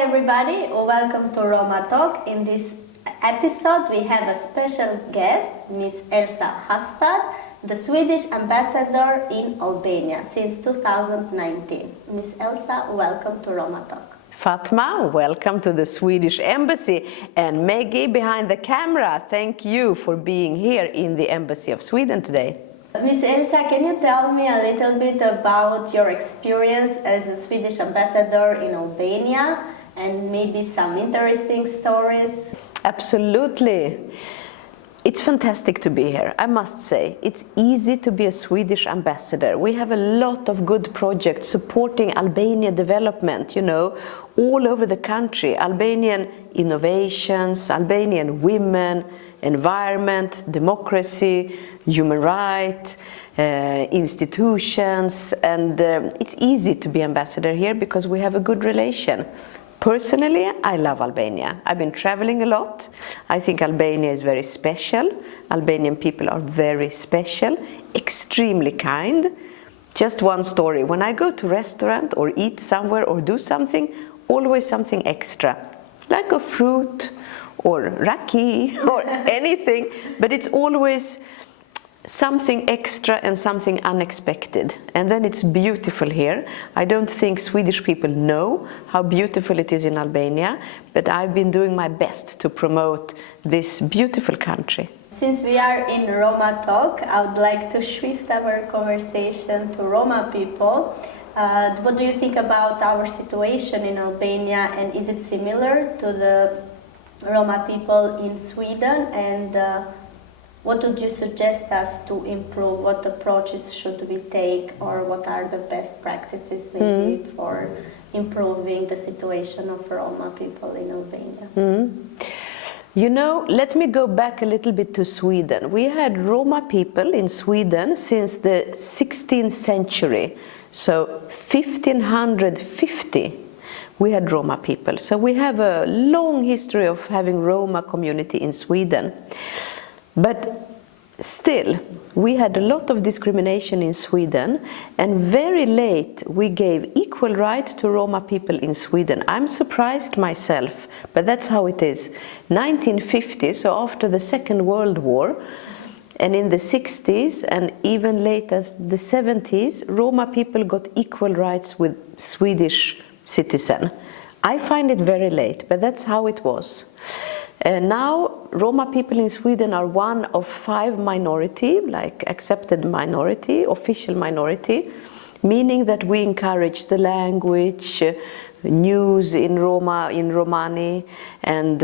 everybody, welcome to Roma Talk. In this episode we have a special guest, Miss Elsa Hastad, the Swedish ambassador in Albania since 2019. Miss Elsa, welcome to Roma Talk. Fatma, welcome to the Swedish Embassy, and Maggie behind the camera, thank you for being here in the Embassy of Sweden today. Miss Elsa, can you tell me a little bit about your experience as a Swedish ambassador in Albania and maybe some interesting stories? Absolutely. It's fantastic to be here, I must say. It's easy to be a Swedish ambassador. We have a lot of good projects supporting Albania development, all over the country. Albanian innovations, Albanian women, environment, democracy, human rights, institutions, and it's easy to be ambassador here because we have a good relation. Personally, I love Albania. I've been traveling a lot. I think Albania is very special. Albanian people are very special, extremely kind. Just one story. When I go to a restaurant or eat somewhere or do something, always something extra, like a fruit or raki or anything, but it's always something extra and something unexpected, and then it's beautiful here. I don't think Swedish people know how beautiful it is in Albania, but I've been doing my best to promote this beautiful country. Since we are in Roma Talk, I would like to shift our conversation to Roma people. What do you think about our situation in Albania, and is it similar to the Roma people in Sweden, and what would you suggest us to improve? What approaches should we take, or what are the best practices maybe for improving the situation of Roma people in Albania? Let me go back a little bit to Sweden. We had Roma people in Sweden since the 16th century, so 1550. We had Roma people. So we have a long history of having Roma community in Sweden. But still, we had a lot of discrimination in Sweden, and very late we gave equal right to Roma people in Sweden. I'm surprised myself, but that's how it is. 1950, so after the Second World War, and in the 60s and even late as the 70s, Roma people got equal rights with Swedish citizens. I find it very late, but that's how it was. Now, Roma people in Sweden are one of 5 minority, like accepted minority, official minority, meaning that we encourage the language, news in Roma, in Romani, and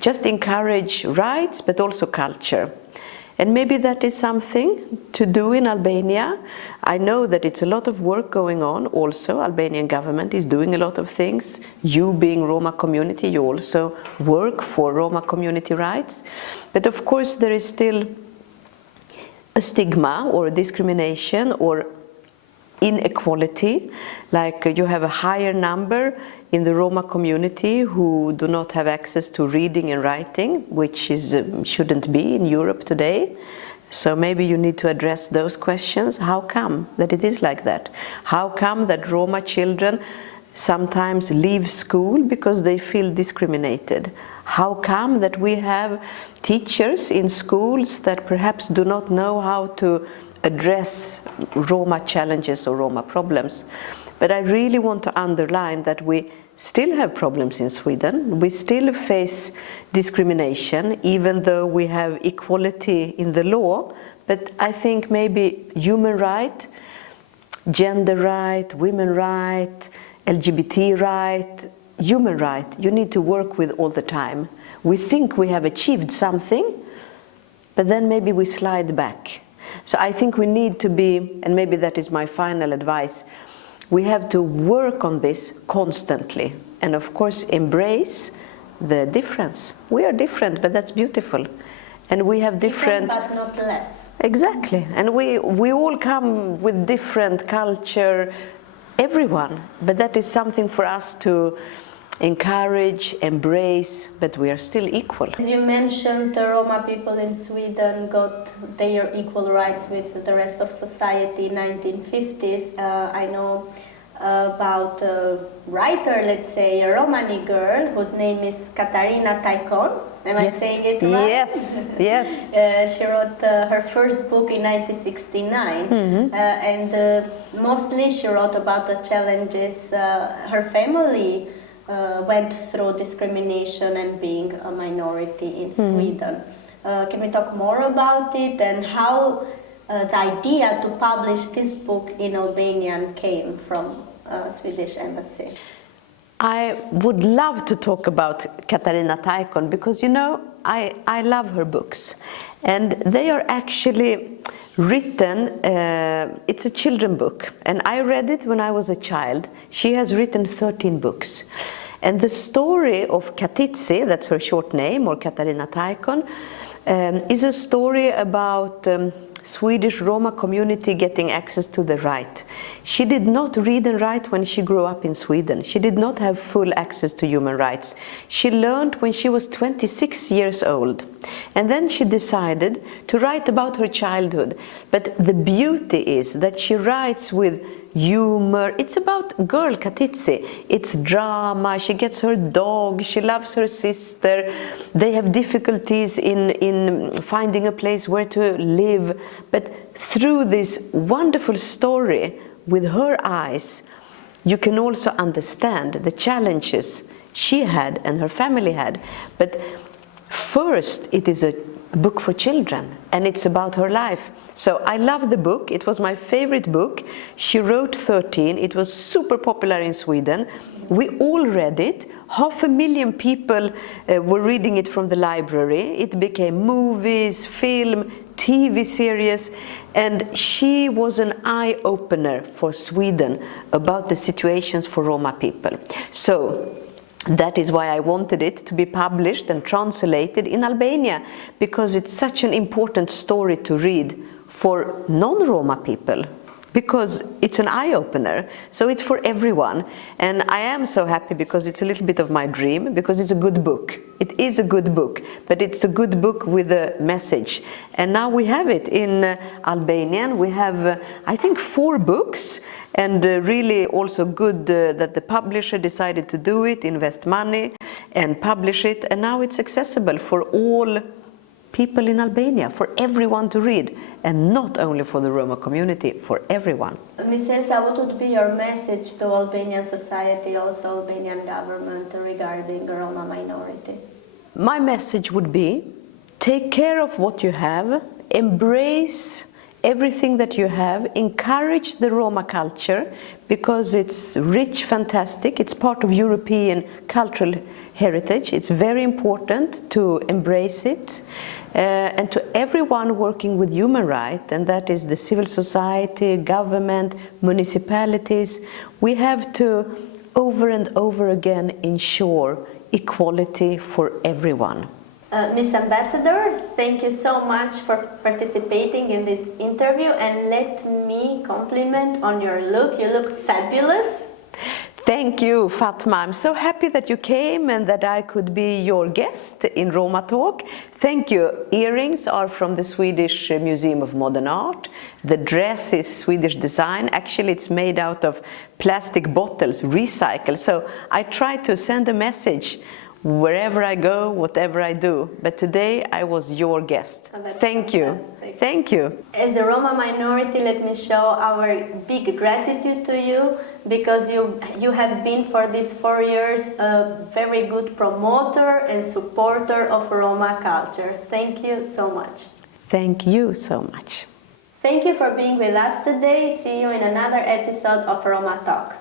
just encourage rights, but also culture. And maybe that is something to do in Albania. I know that it's a lot of work going on also. Albanian government is doing a lot of things. You being Roma community, you also work for Roma community rights. But of course there is still a stigma or a discrimination or inequality, like you have a higher number in the Roma community who do not have access to reading and writing, which shouldn't be in Europe today. So maybe you need to address those questions. How come that it is like that? How come that Roma children sometimes leave school because they feel discriminated? How come that we have teachers in schools that perhaps do not know how to address Roma challenges or Roma problems? But I really want to underline that we still have problems in Sweden. We still face discrimination, even though we have equality in the law. But I think maybe human right, gender right, women right, LGBT right, human right, you need to work with all the time. We think we have achieved something, but then maybe we slide back. So I think we need to be, and maybe that is my final advice, we have to work on this constantly, and of course embrace the difference. We are different, but that's beautiful. And we have different, but not less. Exactly. And we all come with different culture, everyone. But that is something for us to encourage, embrace, but we are still equal. As you mentioned, the Roma people in Sweden got their equal rights with the rest of society in 1950s. I know about a writer, let's say, a Romani girl whose name is Katarina Taikon. Am I saying it right? Yes, yes. She wrote her first book in 1969, and mostly she wrote about the challenges her family went through discrimination and being a minority in Sweden. Can we talk more about it and how the idea to publish this book in Albanian came from Swedish embassy? I would love to talk about Katarina Taikon because, you know, I love her books. And they are actually written, it's a children's book. And I read it when I was a child. She has written 13 books. And the story of Katitsi, that's her short name, or Katarina Taikon, is a story about Swedish Roma community getting access to the right. She did not read and write when she grew up in Sweden. She did not have full access to human rights. She learned when she was 26 years old. And then she decided to write about her childhood. But the beauty is that she writes with humor. It's about girl Katitsi. It's drama. She gets her dog. She loves her sister. They have difficulties in finding a place where to live. But through this wonderful story, with her eyes, you can also understand the challenges she had and her family had. But first, it is a book for children, and it's about her life. So I love the book. It was my favorite book. She wrote 13. It was super popular in Sweden. We all read it. 500,000 people were reading it from the library. It became movies, film, TV series, and she was an eye-opener for Sweden about the situations for Roma people. So that is why I wanted it to be published and translated in Albania, because it's such an important story to read for non-Roma people, because it's an eye-opener. So it's for everyone. And I am so happy because it's a little bit of my dream, because it's a good book. It is a good book, but it's a good book with a message. And now we have it in Albanian. We have, I think, 4 books, and really also good that the publisher decided to do it, invest money and publish it. And now it's accessible for all people in Albania, for everyone to read, and not only for the Roma community, for everyone. Ms. Elsa, what would be your message to Albanian society, also Albanian government, regarding the Roma minority? My message would be, take care of what you have, embrace everything that you have, encourage the Roma culture, because it's rich, fantastic, it's part of European cultural heritage. It's very important to embrace it. And to everyone working with human rights, and that is the civil society, government, municipalities, we have to over and over again ensure equality for everyone. Ms. Ambassador, thank you so much for participating in this interview, and let me compliment on your look. You look fabulous. Thank you, Fatma. I'm so happy that you came and that I could be your guest in Roma Talk. Thank you. Earrings are from the Swedish Museum of Modern Art. The dress is Swedish design. Actually, it's made out of plastic bottles, recycled. So I try to send a message wherever I go, whatever I do. But today I was your guest. Oh, thank you. Fantastic. Thank you. As a Roma minority, let me show our big gratitude to you, because you have been for these 4 years a very good promoter and supporter of Roma culture. Thank you so much. Thank you so much. Thank you for being with us today. See you in another episode of Roma Talk.